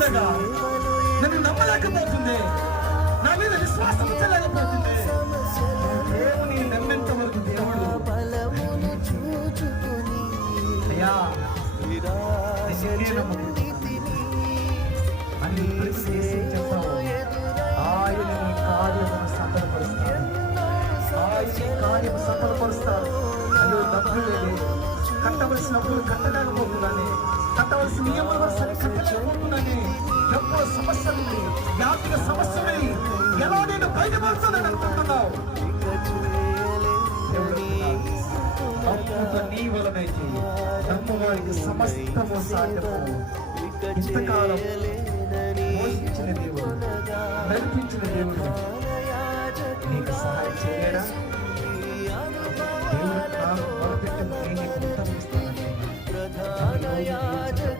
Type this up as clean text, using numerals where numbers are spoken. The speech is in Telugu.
ఉండగా నన్ను నమ్మలేకపోతుంది, నా మీద విశ్వాసం ఉంచలేకపోతుంది. దేవుని నమ్మేంత వరకు దేవుడు అయ్యా అని చెప్పావు. ఆయన నీ కార్యమును సఫలపరుస్తాడు, ఆయన నీ కార్యము సఫలపరుస్తాడు. అయ్యో డబ్బులు లేదు, కట్టవలసిన డబ్బులు కట్టలేకపోతున్నానే, కట్టవలసిన నియమాలు కట్టలేకపోతున్నానే, డబ్బు సమస్యలు, వ్యాధిక సమస్యలు ఎలా నేను బయటపడుతుందని అనుకుంటున్నావు. నీ వలనైతే నమ్మవారికి సమస్తము సాధ్యము. ఇంతకాలం మోసించిన దేవుడు, నడిపించిన దేవుడు నీకు సహాయం చేయలేడా? దేవుడు